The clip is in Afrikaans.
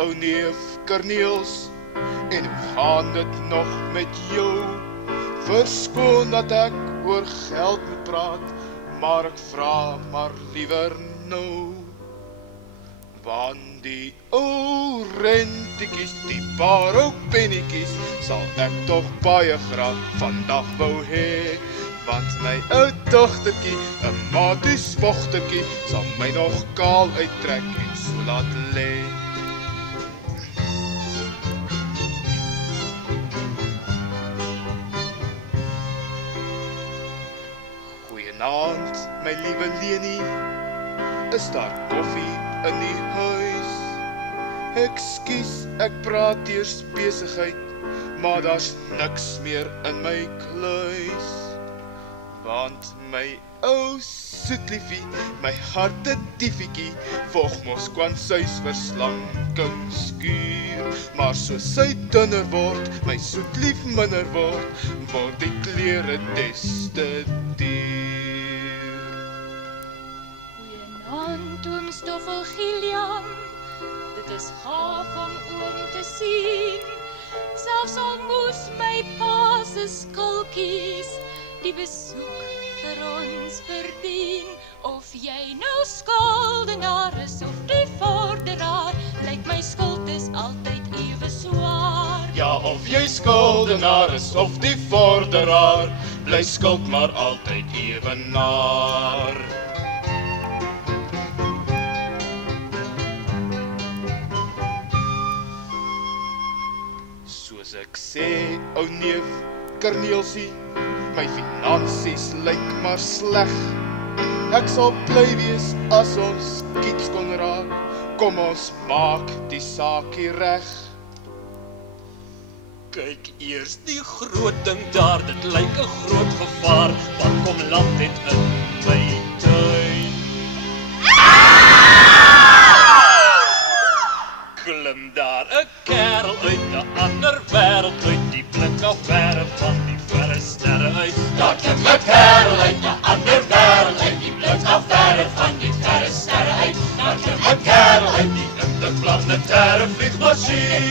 ou neef Corneels, en hoe gaan dit nog met jou? Verskoon dat ek oor geld moet praat, maar ek vra maar liewer nou. Want die ou rentiekies, die paar ou penniekies, sal ek tog baie graag vandag wou hê. Want my ou dogtertjie, 'n maties vochtertjie, sal my nog kaal uittrek en so laat lê. Goeienaand, my liewe Leni, is daar koffie in die huis? Ekskuus, ek praat eers besigheid, maar daar's niks meer in my kluis. Want my ou soetliefie, my harte diefiekie, volg mos kwansuis vir slankingskuur. Maar soos sy dunner word, my soetlief minder word die klere des te duur. Goeienaand, oom Stoffel Gillian, dit is gaaf om oom te sien. Selfs al moes my pa se skulkies die besoek vir ons verdien. Of jy nou skuldenaar is of die vorderaar, lyk my skuld is altyd ewe swaar. Ja, of jy skuldenaar is of die vorderaar, bly skuld maar altyd ewenaar. Soos ek sê, ou neef Corneelsie, my finansies lyk maar sleg. Ek sal bly wees as ons kiets kon raak, kom ons maak die saakie reg. Kyk eers die groot ding daar, dit lyk 'n groot gevaar, wat kom land dit in my tuin. Klim daar 'n kerel uit 'n ander wêreld uit, die blik af verre van die verre sterre uit. Daar klim 'n kerel uit 'n ander wêreld uit, die blik af verre van die verre sterre uit. Daar klim 'n kerel uit Die interplanetaire vliegmasjien.